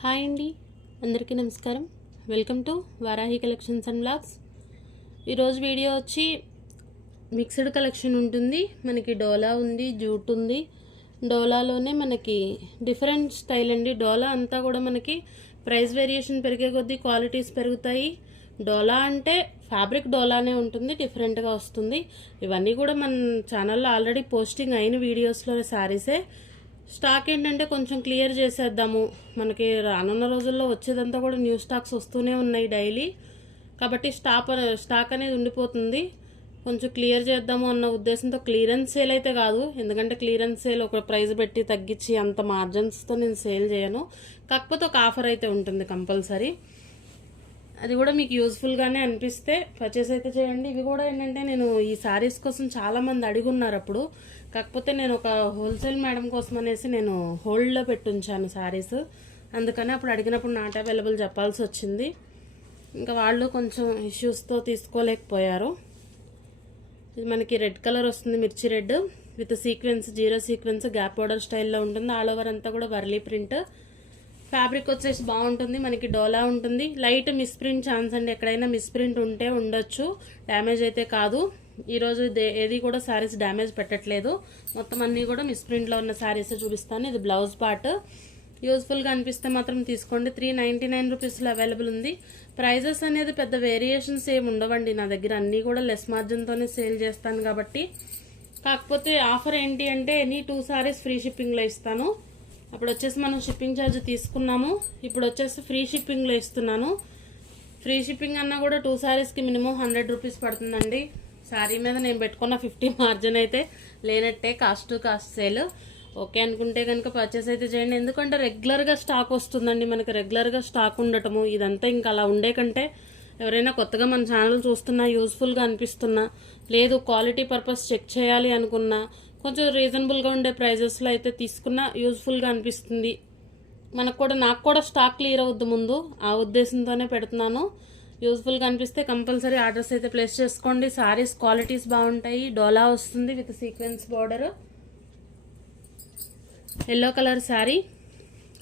Hi అండి, అందరికీ నమస్కారం. Welcome to Varahi collections and blogs. ఈరోజు వీడియో వచ్చి మిక్స్డ్ కలెక్షన్ ఉంటుంది. మనకి డోలా ఉంది, జూట్ ఉంది. డోలాలోనే మనకి డిఫరెంట్ స్టైల్ అండి. డోలా అంతా కూడా మనకి ప్రైస్ వేరియేషన్ పెరిగే కొద్దీ క్వాలిటీస్ పెరుగుతాయి. డోలా అంటే ఫ్యాబ్రిక్ డోలానే ఉంటుంది, డిఫరెంట్గా వస్తుంది. ఇవన్నీ కూడా మన ఛానల్లో ఆల్రెడీ పోస్టింగ్ అయిన వీడియోస్లో శారీసే. స్టాక్ ఏంటంటే కొంచెం క్లియర్ చేసేద్దాము. మనకి రానున్న రోజుల్లో వచ్చేదంతా కూడా న్యూ స్టాక్స్ వస్తూనే ఉన్నాయి డైలీ, కాబట్టి స్టాక్ అనేది ఉండిపోతుంది. కొంచెం క్లియర్ చేద్దాము అన్న ఉద్దేశంతో, క్లియరెన్స్ సేల్ అయితే కాదు, ఎందుకంటే క్లియరెన్స్ సేల్ ఒక ప్రైస్ పెట్టి తగ్గించి అంత మార్జిన్స్తో నేను సేల్ చేయను. కాకపోతే ఒక ఆఫర్ అయితే ఉంటుంది కంపల్సరీ. అది కూడా మీకు యూజ్ఫుల్గానే అనిపిస్తే పర్చేస్ అయితే చేయండి. ఇవి కూడా ఏంటంటే నేను ఈ శారీస్ కోసం చాలామంది అడిగి ఉన్నారు అప్పుడు. కాకపోతే నేను ఒక హోల్సేల్ మేడం కోసం అనేసి నేను హోల్డ్లో పెట్టుంచాను శారీస్. అందుకని అప్పుడు అడిగినప్పుడు నాట్ అవైలబుల్ చెప్పాల్సి వచ్చింది. ఇంకా వాళ్ళు కొంచెం ఇష్యూస్తో తీసుకోలేకపోయారు. ఇది మనకి రెడ్ కలర్ వస్తుంది, మిర్చి red with sequence, zero sequence, gap border స్టైల్లో ఉంటుంది. ఆల్ ఓవర్ అంతా కూడా వర్లీ ప్రింట్. ఫ్యాబ్రిక్ వచ్చేసి బాగుంటుంది. మనకి డోలా ఉంటుంది. లైట్ మిస్ప్రింట్ ఛాన్స్ అండి, ఎక్కడైనా మిస్ప్రింట్ ఉంటే ఉండొచ్చు, డ్యామేజ్ అయితే కాదు. ఈరోజు ఏది కూడా శారీస్ డ్యామేజ్ పెట్టట్లేదు. మొత్తం అన్నీ కూడా మిస్ప్రింట్లో ఉన్న శారీస్ చూపిస్తాను. ఇది బ్లౌజ్ పార్ట్. యూజ్ఫుల్గా అనిపిస్తే మాత్రం తీసుకోండి. 399 రూపీస్లో అవైలబుల్ ఉంది. ప్రైజెస్ అనేది పెద్ద వేరియేషన్స్ ఏమి ఉండవండి నా దగ్గర. అన్నీ కూడా లెస్ మార్జిన్తోనే సేల్ చేస్తాను కాబట్టి. కాకపోతే ఆఫర్ ఏంటి అంటే ఎనీ 2 శారీస్ ఫ్రీ షిప్పింగ్లో ఇస్తాను. అప్పుడు వచ్చేసి మనం షిప్పింగ్ ఛార్జ్ తీసుకున్నాము, ఇప్పుడు వచ్చేసి ఫ్రీ షిప్పింగ్లో ఇస్తున్నాను. ఫ్రీ షిప్పింగ్ అన్నా కూడా 2 శారీస్కి మినిమం 100 రూపీస్ పడుతుందండి. శారీ మీద నేను పెట్టుకున్న 50 మార్జిన్ అయితే లేనట్టే. Cost to cost sale. Okay అనుకుంటే కనుక పర్చేస్ అయితే చేయండి. ఎందుకంటే రెగ్యులర్గా స్టాక్ వస్తుందండి. మనకి రెగ్యులర్గా స్టాక్ ఉండటము ఇదంతా ఇంకా అలా ఉండే కంటే, ఎవరైనా కొత్తగా మన ఛానల్ చూస్తున్నా, యూజ్ఫుల్గా అనిపిస్తున్నా, లేదు క్వాలిటీ పర్పస్ చెక్ చేయాలి అనుకున్నా, కొంచెం రీజనబుల్గా ఉండే ప్రైజెస్లో అయితే తీసుకున్నా యూజ్ఫుల్గా అనిపిస్తుంది. నాకు కూడా స్టాక్ క్లియర్ అవుద్ది ముందు, ఆ ఉద్దేశంతోనే పెడుతున్నాను. యూజ్ఫుల్గా అనిపిస్తే కంపల్సరీ ఆర్డర్స్ అయితే ప్లేస్ చేసుకోండి. సారీస్ క్వాలిటీస్ బాగుంటాయి. డోలా వస్తుంది with sequence border. Yellow colour sari.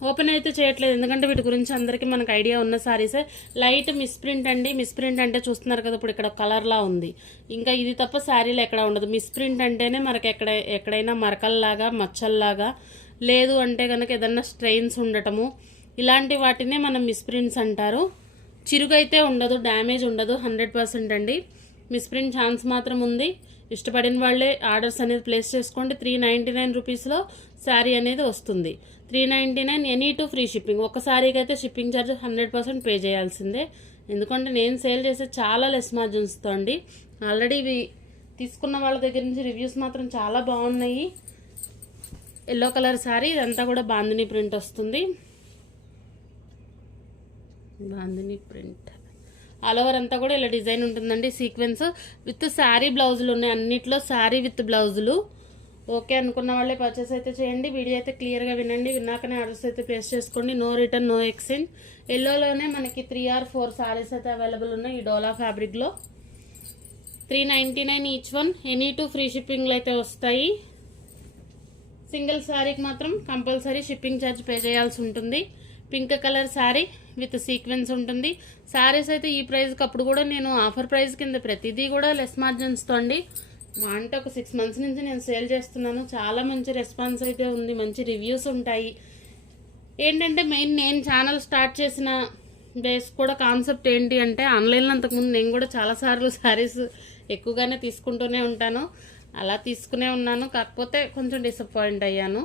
Open అయితే చేయట్లేదు ఎందుకంటే వీటి గురించి అందరికీ మనకు ఐడియా ఉన్న శారీసే. లైట్ మిస్ప్రింట్ అండి. మిస్ప్రింట్ అంటే చూస్తున్నారు కదా, ఇప్పుడు ఇక్కడ కలర్లా ఉంది. ఇంకా ఇది తప్ప శారీలో ఎక్కడ ఉండదు. మిస్ప్రింట్ అంటేనే మనకి ఎక్కడైనా మరకల్లాగా, మచ్చల్లాగా, లేదు అంటే కనుక ఏదన్నా స్ట్రెయిన్స్ ఉండటము, ఇలాంటి వాటినే మనం మిస్ప్రింట్స్ అంటారు. చిరుగు అయితే ఉండదు, డ్యామేజ్ ఉండదు, 100% అండి. మిస్ప్రింట్ ఛాన్స్ మాత్రం ఉంది. ఇష్టపడిన వాళ్ళే ఆర్డర్స్ అనేది ప్లేస్ చేసుకోండి. 399 రూపీస్లో శారీ అనేది వస్తుంది. 399 ఎనీ టు ఫ్రీ షిప్పింగ్. ఒక శారీకి అయితే షిప్పింగ్ ఛార్జ్ 100% పే చేయాల్సిందే. ఎందుకంటే నేను సేల్ చేసే చాలా లెస్ మార్జిన్స్తో అండి. ఆల్రెడీ ఇవి తీసుకున్న వాళ్ళ దగ్గర నుంచి రివ్యూస్ మాత్రం చాలా బాగున్నాయి. Yellow colour sari. ఇదంతా కూడా బాందిని ప్రింట్ వస్తుంది. బాందిని ప్రింట్ ఆల్ ఓవర్ అంతా కూడా ఇలా డిజైన్ ఉంటుందండి. సీక్వెన్స్ విత్ శారీ బ్లౌజులు ఉన్నాయి. అన్నిట్లో శారీ విత్ బ్లౌజులు. ఓకే అనుకున్న వాళ్ళే పర్చేస్ అయితే చేయండి. వీడియో అయితే క్లియర్గా వినండి. విన్నాకనే ఆర్డర్స్ అయితే ప్లేస్ చేసుకోండి. No return, no exchange. ఎల్లోలోనే మనకి 3 or 4 శారీస్ అయితే అవైలబుల్ ఉన్నాయి ఈ డోలా ఫ్యాబ్రిక్లో. 399 each one. Any two free షిప్పింగ్లో అయితే వస్తాయి. సింగిల్ శారీకి మాత్రం కంపల్సరీ షిప్పింగ్ ఛార్జ్ పే చేయాల్సి ఉంటుంది. Pink colour sari with sequence ఉంటుంది. శారీస్ అయితే ఈ ప్రైస్కి అప్పుడు కూడా నేను ఆఫర్ ప్రైస్ కింద ప్రతిదీ కూడా లెస్ మార్జిన్స్తో అండి. అంటే ఒక 6 months నుంచి నేను సేల్ చేస్తున్నాను. చాలా మంచి రెస్పాన్స్ అయితే ఉంది, మంచి రివ్యూస్ ఉంటాయి. ఏంటంటే మెయిన్ నేను ఛానల్ స్టార్ట్ చేసిన బేస్ కూడా కాన్సెప్ట్ ఏంటి అంటే, ఆన్లైన్లో అంతకుముందు నేను కూడా చాలాసార్లు శారీస్ ఎక్కువగానే తీసుకుంటూనే ఉంటాను. అలా తీసుకునే ఉన్నాను. కాకపోతే కొంచెం డిసప్పాయింట్ అయ్యాను.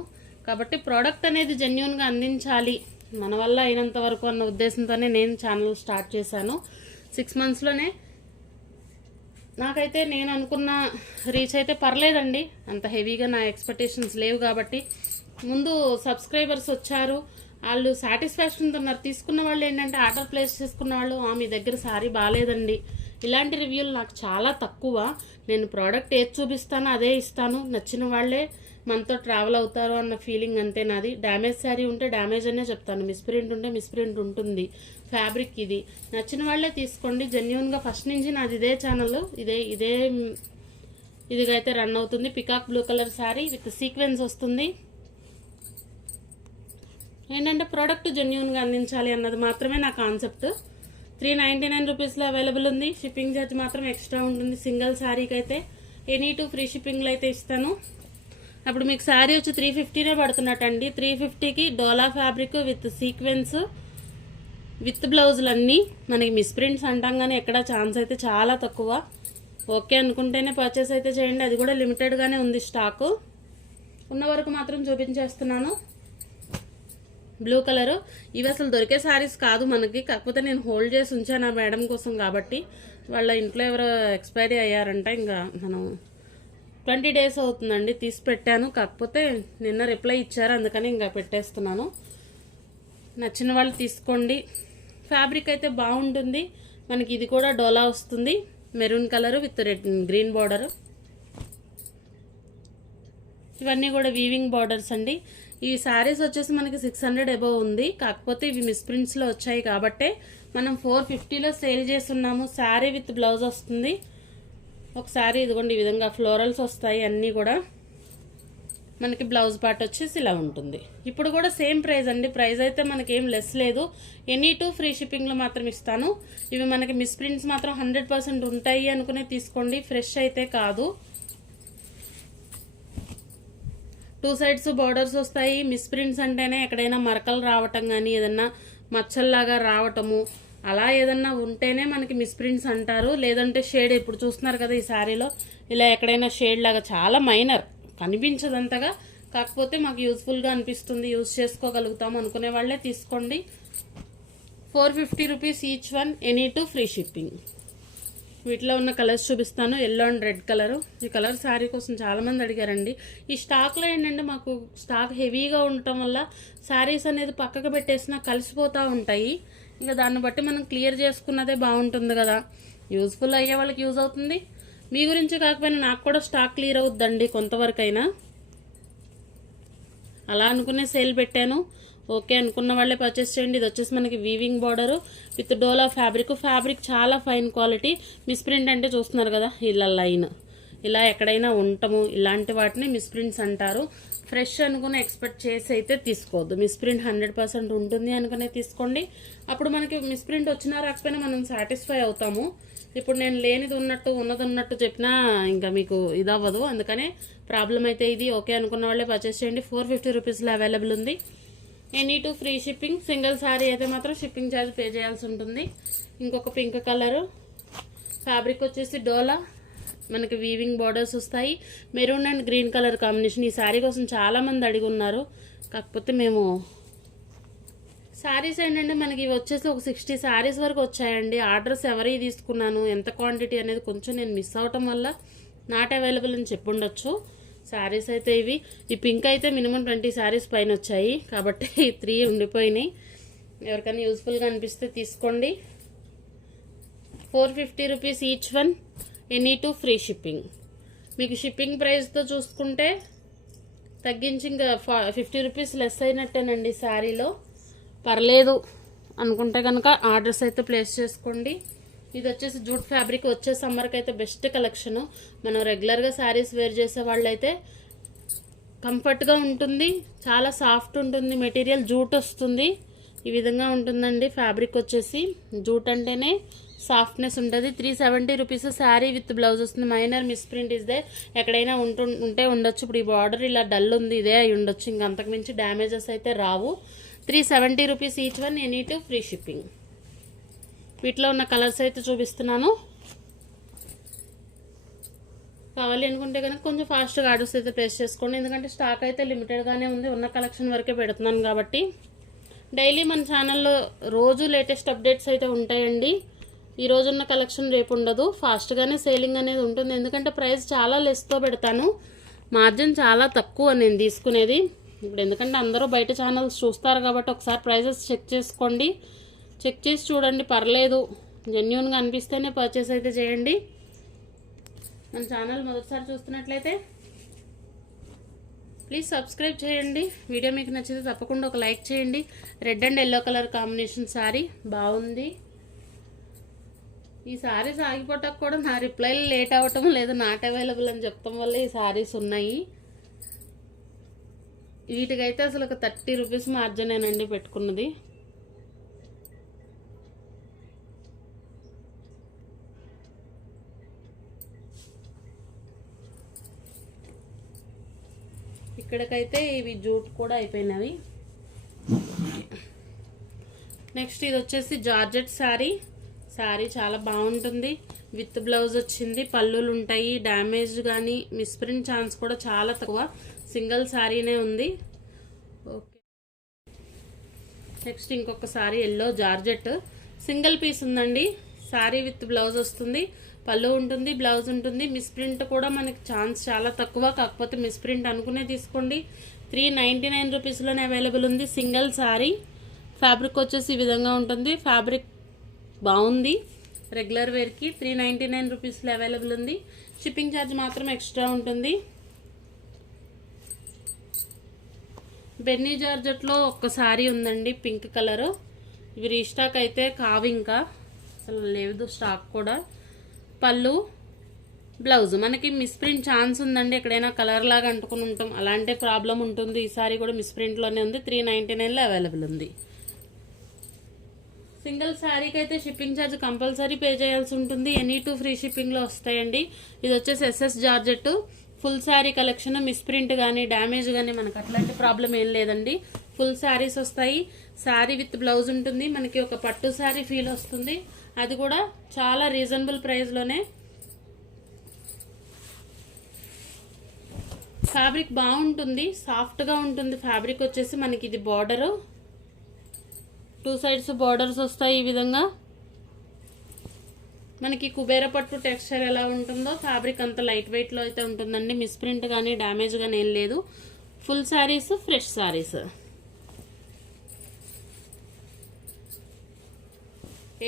కాబట్టి ప్రోడక్ట్ అనేది జెన్యూన్గా అందించాలి మన వల్ల అయినంత వరకు అన్న ఉద్దేశంతోనే నేను ఛానల్ స్టార్ట్ చేశాను. 6 monthsలోనే నాకైతే నేను అనుకున్న రీచ్ అయితే పర్లేదండి. అంత హెవీగా నా ఎక్స్పెక్టేషన్స్ లేవు కాబట్టి. ముందు సబ్స్క్రైబర్స్ వచ్చారు, వాళ్ళు సాటిస్ఫాక్షన్తో ఉన్నారు. తీసుకున్న వాళ్ళు ఏంటంటే ఆర్డర్ ప్లేస్ చేసుకున్న వాళ్ళు, మీ దగ్గర సారీ బాగాలేదండి, ఇలాంటి రివ్యూలు నాకు చాలా తక్కువ. నేను ప్రోడక్ట్ ఏది చూపిస్తానో అదే ఇస్తాను. నచ్చిన వాళ్ళే మనతో ట్రావెల్ అవుతారు అన్న ఫీలింగ్ అంతే నాది. డ్యామేజ్ శారీ ఉంటే డ్యామేజ్ అనే చెప్తాను, మిస్ప్రింట్ ఉంటే మిస్ప్రింట్ ఉంటుంది. ఫ్యాబ్రిక్ ఇది నచ్చిన వాళ్ళే తీసుకోండి. జెన్యూన్గా ఫస్ట్ నుంచి నాది ఇదే ఛానల్, ఇదిగా అయితే రన్ అవుతుంది. Peacock blue colour sari with sequence వస్తుంది. ఏంటంటే ప్రోడక్ట్ జెన్యూన్గా అందించాలి అన్నది మాత్రమే నా కాన్సెప్ట్. 399 రూపీస్లో అవైలబుల్ ఉంది. షిప్పింగ్ ఛార్జ్ మాత్రం ఎక్స్ట్రా ఉంటుంది. సింగిల్ శారీకి అయితే ఎనీ టూ ఫ్రీ షిప్పింగ్లో అయితే ఇస్తాను. అప్పుడు మీకు శారీ వచ్చి 350నే పడుతున్నట్టండి. 350కి డోలా ఫ్యాబ్రిక్ విత్ సీక్వెన్స్ విత్ బ్లౌజులు అన్నీ మనకి మిస్ప్రింట్స్ అంటాం కానీ ఎక్కడ ఛాన్స్ అయితే చాలా తక్కువ. ఓకే అనుకుంటేనే పర్చేస్ అయితే చేయండి. అది కూడా లిమిటెడ్గానే ఉంది స్టాకు. ఉన్న వరకు మాత్రం చూపించేస్తున్నాను. బ్లూ కలరు ఇవి అసలు దొరికే శారీస్ కాదు మనకి, కాకపోతే నేను హోల్డ్ చేసి ఉంచాను ఆ మేడం కోసం కాబట్టి. వాళ్ళ ఇంట్లో ఎవరో ఎక్స్పైరీ అయ్యారంట, ఇంకా మనం 20 డేస్ అవుతుందండి తీసి పెట్టాను. కాకపోతే నిన్న రిప్లై ఇచ్చారు, అందుకని ఇంకా పెట్టేస్తున్నాను. నచ్చిన వాళ్ళు తీసుకోండి. ఫ్యాబ్రిక్ అయితే బాగుంటుంది మనకి. ఇది కూడా డోలా వస్తుంది, maroon colour with green border. ఇవన్నీ కూడా వీవింగ్ బార్డర్స్ అండి. ఈ శారీస్ వచ్చేసి మనకి 600 అబవ్ ఉంది. కాకపోతే ఇవి మిస్ప్రింట్స్లో వచ్చాయి కాబట్టే మనం 450లో సేల్ చేస్తున్నాము. శారీ విత్ బ్లౌజ్ వస్తుంది. ఒక శారీ ఇదిగోండి ఈ విధంగా ఫ్లోరల్స్ వస్తాయి. అన్నీ కూడా మనకి బ్లౌజ్ పార్ట్ వచ్చేసి ఇలా ఉంటుంది. ఇప్పుడు కూడా సేమ్ ప్రైస్ అండి. ప్రైస్ అయితే మనకి ఏం లెస్ లేదు. ఎనీ టూ ఫ్రీ షిప్పింగ్లో మాత్రం ఇస్తాను. ఇవి మనకి మిస్ప్రింట్స్ మాత్రం 100% ఉంటాయి అనుకునే తీసుకోండి, ఫ్రెష్ అయితే కాదు. 2 సైడ్స్ బార్డర్స్ వస్తాయి. మిస్ప్రింట్స్ అంటేనే ఎక్కడైనా మరకలు రావటం కానీ ఏదన్నా మచ్చల్లాగా రావటము అలా ఏదన్నా ఉంటేనే మనకి మిస్ప్రింట్స్ అంటారు. లేదంటే షేడ్ ఇప్పుడు చూస్తున్నారు కదా ఈ శారీలో ఇలా ఎక్కడైనా షేడ్ లాగా చాలా మైనర్ కనిపించదంతగా, కాకపోతే మాకు యూజ్ఫుల్గా అనిపిస్తుంది, యూజ్ చేసుకోగలుగుతాము అనుకునే వాళ్ళే తీసుకోండి. 450 rupees each one, any two free shipping. వీటిలో ఉన్న కలర్స్ చూపిస్తాను. Yellow and red colour. ఈ కలర్ శారీ కోసం చాలామంది అడిగారండి. ఈ స్టాక్లో ఏంటంటే మాకు స్టాక్ హెవీగా ఉండటం వల్ల శారీస్ అనేది పక్కకు పెట్టేసినా కలిసిపోతూ ఉంటాయి. ఇంకా దాన్ని బట్టి మనం క్లియర్ చేసుకున్నదే బాగుంటుంది కదా. యూజ్ఫుల్ అయ్యే వాళ్ళకి యూజ్ అవుతుంది. మీ గురించి కాకపోయినా నాకు కూడా స్టాక్ క్లియర్ అవుద్దండి కొంతవరకైనా. అలా అనుకునే సేల్ పెట్టాను. ఓకే అనుకున్న వాళ్ళే పర్చేస్ చేయండి. ఇది వచ్చేసి మనకి weaving border with dola fabric. Fabric చాలా ఫైన్ క్వాలిటీ. మిస్ప్రింట్ అంటే చూస్తున్నారు కదా ఇలా లైన్ ఇలా ఎక్కడైనా ఉండటము ఇలాంటి వాటిని మిస్ప్రింట్స్ అంటారు. ఫ్రెష్ అనుకుని ఎక్స్పెక్ట్ చేసి అయితే తీసుకోవద్దు. మిస్ప్రింట్ 100% ఉంటుంది అనుకునే తీసుకోండి. అప్పుడు మనకి మిస్ప్రింట్ వచ్చినా రాకపోయినా మనం సాటిస్ఫై అవుతాము. ఇప్పుడు నేను లేనిది ఉన్నట్టు ఉన్నది ఉన్నట్టు చెప్పినా ఇంకా మీకు ఇది అవ్వదు. అందుకనే ప్రాబ్లం అయితే ఇది. ఓకే అనుకున్న వాళ్ళే పర్చేస్ చేయండి. 450 రూపీస్లో అవైలబుల్ ఉంది. Any two free shipping. Single sari అయితే మాత్రం షిప్పింగ్ ఛార్జ్ పే చేయాల్సి ఉంటుంది. ఇంకొక పింక్ కలరు ఫ్యాబ్రిక్ వచ్చేసి డోలా మనకి వీవింగ్ బార్డర్స్ వస్తాయి. Maroon and green colour combination. ఈ శారీ కోసం చాలామంది అడిగి ఉన్నారు, కాకపోతే మేము శారీస్ ఏంటంటే మనకి ఇవి వచ్చేసి ఒక 60 శారీస్ వరకు వచ్చాయండి. ఆర్డర్స్ ఎవరి తీసుకున్నాను ఎంత క్వాంటిటీ అనేది కొంచెం నేను మిస్ అవటం వల్ల నాట్ అవైలబుల్ అని చెప్పుండొచ్చు. శారీస్ అయితే ఇవి. ఈ పింక్ అయితే మినిమం 20 శారీస్ పైన వచ్చాయి కాబట్టి 3 ఉండిపోయినాయి. ఎవరికైనా యూస్ఫుల్గా అనిపిస్తే తీసుకోండి. 450 rupees each one, any two free shipping. మీకు షిప్పింగ్ ప్రైస్తో చూసుకుంటే తగ్గించి ఇంకా 50 రూపీస్ లెస్ అయినట్టేనండి శారీలో. పర్లేదు అనుకుంటే కనుక ఆర్డర్స్ అయితే ప్లేస్ చేసుకోండి. ఇది వచ్చేసి జూట్ ఫ్యాబ్రిక్. వచ్చే సమ్మర్కి అయితే బెస్ట్ కలెక్షను. మనం రెగ్యులర్గా శారీస్ వేర్ చేసే వాళ్ళైతే కంఫర్ట్గా ఉంటుంది, చాలా సాఫ్ట్ ఉంటుంది. మెటీరియల్ జూట్ వస్తుంది. ఈ విధంగా ఉంటుందండి. ఫ్యాబ్రిక్ వచ్చేసి జూట్ అంటేనే సాఫ్ట్నెస్ ఉంటుంది. 370 రూపీస్ శారీ విత్ బ్లౌజ్ వస్తుంది. మైనర్ మిస్ప్రింట్ ఇస్ దే ఎక్కడైనా ఉంటే ఉండొచ్చు. ఇప్పుడు ఈ బార్డర్ ఇలా డల్ ఉంది, ఇదే అయి ఉండొచ్చు. ఇంకా అంతకుమించి డ్యామేజెస్ అయితే రావు. 370 rupees each one, any two free shipping. వీటిలో ఉన్న కలర్స్ అయితే చూపిస్తున్నాను. కావాలి అనుకుంటే కనుక కొంచెం ఫాస్ట్గా ఆర్డర్స్ అయితే ప్లేస్ చేసుకోండి. ఎందుకంటే స్టాక్ అయితే లిమిటెడ్గానే ఉంది. ఉన్న కలెక్షన్ వరకే పెడుతున్నాను కాబట్టి. డైలీ మన ఛానల్లో రోజు లేటెస్ట్ అప్డేట్స్ అయితే ఉంటాయండి. ఈ రోజు ఉన్న కలెక్షన్ రేపు ఉండదు. ఫాస్ట్గానే సేలింగ్ అనేది ఉంటుంది. ఎందుకంటే ప్రైస్ చాలా లెస్తో పెడతాను. మార్జిన్ చాలా తక్కువ నేను తీసుకునేది. ఇప్పుడు ఎందుకంటే అందరూ బయట ఛానల్స్ చూస్తారు కాబట్టి ఒకసారి ప్రైజెస్ చెక్ చేసుకోండి. చెక్ చేసి చూడండి, పర్లేదు జెన్యూన్గా అనిపిస్తేనే పర్చేస్ అయితే చేయండి. మన ఛానల్ మొదటిసారి చూస్తున్నట్లయితే ప్లీజ్ సబ్స్క్రైబ్ చేయండి. వీడియో మీకు నచ్చితే తప్పకుండా ఒక లైక్ చేయండి. Red and yellow colour combination sari బాగుంది. ఈ శారీస్ ఆగిపోవటానికి కూడా నా రిప్లైలు లేట్ అవ్వటం లేదు, నాట్ అవైలబుల్ అని చెప్పడం వల్ల ఈ శారీస్ ఉన్నాయి. వీటికైతే అసలు ఒక 30 రూపీస్ మార్జినేనండి పెట్టుకున్నది. ఇక్కడికైతే ఇవి జూట్ కూడా అయిపోయినవి. నెక్స్ట్ ఇది వచ్చేసి జార్జెట్ శారీ. శారీ చాలా బాగుంటుంది, విత్ బ్లౌజ్ వచ్చింది, పళ్ళులు ఉంటాయి. డ్యామేజ్ కానీ మిస్ప్రింట్ ఛాన్స్ కూడా చాలా తక్కువ. సింగిల్ శారీనే ఉంది. ఓకే, నెక్స్ట్ ఇంకొక sari yellow georgette single piece ఉందండి. శారీ విత్ బ్లౌజ్ వస్తుంది, పళ్ళు ఉంటుంది, బ్లౌజ్ ఉంటుంది. మిస్ప్రింట్ కూడా మనకి ఛాన్స్ చాలా తక్కువ, కాకపోతే మిస్ప్రింట్ అనుకునే తీసుకోండి. 399 రూపీస్లోనే అవైలబుల్ ఉంది. సింగిల్ శారీ. ఫ్యాబ్రిక్ వచ్చేసి ఈ విధంగా ఉంటుంది. ఫ్యాబ్రిక్ బాగుంది, రెగ్యులర్ వేర్కి 399 రూపీస్లో అవైలబుల్ ఉంది. షిప్పింగ్ ఛార్జ్ మాత్రం ఎక్స్ట్రా ఉంటుంది. బెన్నీ జార్జెట్లో ఒక్క శారీ ఉందండి, పింక్ కలరు. ఇవి రీస్టాక్ అయితే కావు, ఇంకా అసలు లేదు స్టాక్ కూడా. పళ్ళు, బ్లౌజ్ మనకి మిస్ప్రింట్ ఛాన్స్ ఉందండి. ఎక్కడైనా కలర్ లాగా అంటుకుని ఉంటాం, అలాంటి ప్రాబ్లం ఉంటుంది. ఈ సారీ కూడా మిస్ప్రింట్లోనే ఉంది. 399లో అవైలబుల్ ఉంది. సింగిల్ శారీకి అయితే షిప్పింగ్ ఛార్జ్ కంపల్సరీ పే చేయాల్సి ఉంటుంది. ఎనీ 2 ఫ్రీ షిప్పింగ్లో వస్తాయండి. ఇది వచ్చేసి SS georgette full sari collection. Misprint కానీ డ్యామేజ్ కానీ మనకు అట్లాంటి ప్రాబ్లం ఏం లేదండి. ఫుల్ శారీస్ వస్తాయి. శారీ విత్ బ్లౌజ్ ఉంటుంది. మనకి ఒక పట్టు శారీ ఫీల్ వస్తుంది, అది కూడా చాలా రీజనబుల్ ప్రైస్లోనే. ఫ్యాబ్రిక్ బాగుంటుంది, సాఫ్ట్గా ఉంటుంది. ఫ్యాబ్రిక్ వచ్చేసి మనకి ఇది బార్డరు, 2 సైడ్స్ బార్డర్స్ వస్తాయి. ఈ విధంగా మనకి కుబేర పట్టు టెక్స్చర్ ఎలా ఉంటుందో ఫ్యాబ్రిక్ అంత లైట్ వెయిట్లో అయితే ఉంటుందండి. మిస్ప్రింట్ కానీ డ్యామేజ్ కానీ ఏం లేదు. Full saris, fresh saris.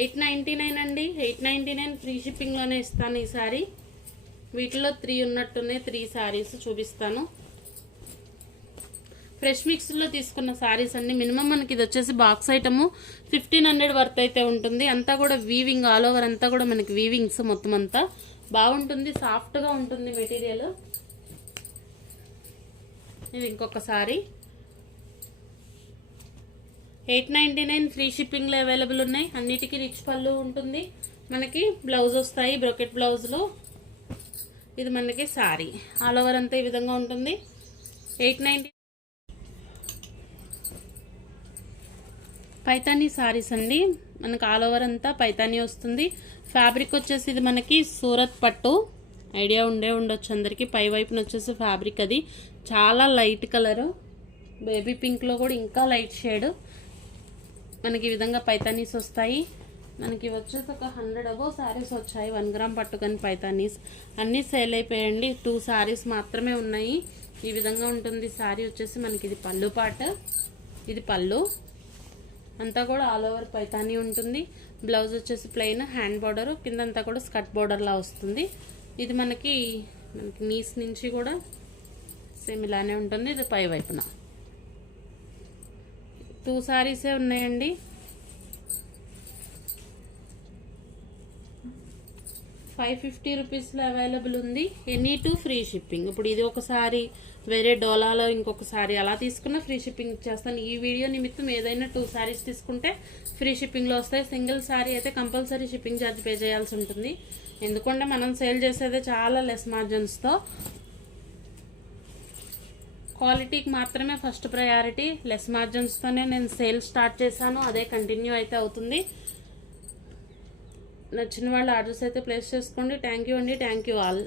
899 అండి. 899 ఫ్రీ షిప్పింగ్లోనే ఇస్తాను ఈ సారీ. వీటిలో 3 ఉన్నట్టున్నాయి. 3 శారీస్ చూపిస్తాను. ఫ్రెష్ మిక్స్లో తీసుకున్న శారీస్ అన్ని మినిమం మనకి ఇది వచ్చేసి బాక్స్ ఐటము 1500 వర్త్ అయితే ఉంటుంది. అంతా కూడా వీవింగ్, ఆల్ ఓవర్ అంతా కూడా మనకి వీవింగ్స్ మొత్తం అంతా బాగుంటుంది. సాఫ్ట్గా ఉంటుంది మెటీరియల్. ఇది ఇంకొక సారీ 899 ఫ్రీ షిప్పింగ్లో అవైలబుల్ ఉన్నాయి. అన్నిటికీ రిచ్ పళ్ళు ఉంటుంది. మనకి బ్లౌజ్ వస్తాయి, బ్రొకెట్ బ్లౌజ్లో. ఇది మనకి సారీ ఆల్ ఓవర్ అంతా ఈ విధంగా ఉంటుంది. 890 పైతానీ సారీస్ అండి. మనకు ఆల్ ఓవర్ అంతా పైతానీ వస్తుంది. ఫ్యాబ్రిక్ వచ్చేసి ఇది మనకి సూరత్ పట్టు, ఐడియా ఉండొచ్చు అందరికి. పై వైపున వచ్చేసి ఫ్యాబ్రిక్ అది చాలా లైట్ కలరు, బేబీ పింక్లో కూడా ఇంకా లైట్ షేడ్. మనకి ఈ విధంగా పైతానీస్ వస్తాయి. మనకి వచ్చేసి ఒక 100 అబోవ్ శారీస్ వచ్చాయి. 1 గ్రామ్ పట్టుకొని పైతానీస్ అన్నీ సేల్ అయిపోయాయండి. 2 శారీస్ మాత్రమే ఉన్నాయి. ఈ విధంగా ఉంటుంది శారీ వచ్చేసి. మనకి ఇది పళ్ళు పార్ట్, ఇది పళ్ళు అంతా కూడా ఆల్ ఓవర్ పైతానీ ఉంటుంది. బ్లౌజ్ వచ్చేసి ప్లెయిన్, హ్యాండ్ బార్డర్, కిందంతా కూడా స్కర్ట్ బార్డర్లా వస్తుంది. ఇది మనకి నీస్ నుంచి కూడా సేమ్ ఇలానే ఉంటుంది. ఇది పై వైపున 2 శారీసే ఉన్నాయండి. ₹550 అవైలబుల్ ఉంది. Any 2 free shipping. ఇప్పుడు ఇది ఒకసారి వేరే డోలాలో ఇంకొకసారి అలా తీసుకున్న ఫ్రీ షిప్పింగ్ ఇచ్చేస్తాను. ఈ వీడియో నిమిత్తం ఏదైనా 2 శారీస్ తీసుకుంటే ఫ్రీ షిప్పింగ్లో వస్తాయి. సింగిల్ శారీ అయితే కంపల్సరీ షిప్పింగ్ ఛార్జ్ పే చేయాల్సి ఉంటుంది. ఎందుకంటే మనం సేల్ చేసేదే చాలా లెస్ మార్జిన్స్తో. క్వాలిటీకి మాత్రమే ఫస్ట్ ప్రయారిటీ. లెస్ మార్జిన్స్తోనే నేను సేల్ స్టార్ట్ చేశాను, అదే కంటిన్యూ అయితే అవుతుంది. నచ్చిన వాళ్ళు ఆర్డర్స్ అయితే ప్లేస్ చేసుకోండి. థ్యాంక్ యూ అండి. Thank you all.